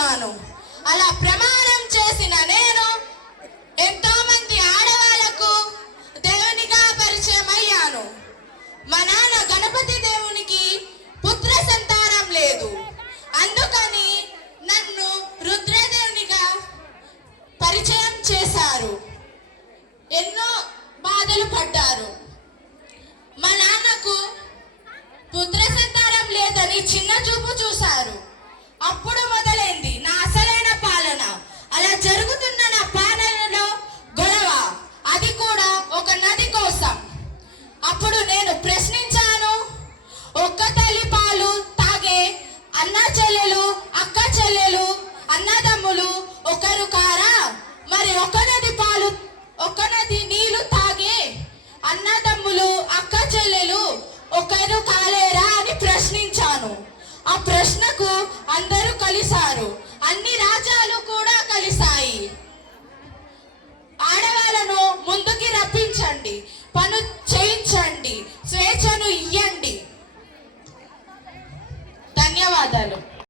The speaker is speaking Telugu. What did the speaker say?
చేస్తున్నాను. అలా ప్రమాణం చేసిన నేను ఎంతో మంది ఆడవాళ్లకు దేవునిగా పరిచయం అయ్యాను. మా నాన్న గణపతి దేవునికి పుత్ర సంతానం లేదు, అందుకని నన్ను రుద్రదేవునిగా పరిచయం చేశారు. ఎన్నో బాధలు పడ్డారు. మా నాన్నకు పుత్ర సంతానం లేదని చిన్న చూపు చూశారు. అప్పుడు మొదలైంది నా అసలైన పాలన. అలా జరుగుతున్న నా పాలనలో గొడవ, అది కూడా ఒక నది కోసం. అప్పుడు నేను ప్రశ్నించాను, ఒక్క తల్లి పాలు తాగే అన్న చెల్లెలు, అక్క చెల్లెలు, అన్నదమ్ములు ఒకరు కారా? మరి ఒక నది నీళ్లు తాగే అన్నదమ్ములు, అక్క చెల్లెలు ఒకరు కాలేరా అని ప్రశ్నించాను. ఆ ప్రశ్నకు అందరూ కలిశారు. అన్ని రాజ్యాలు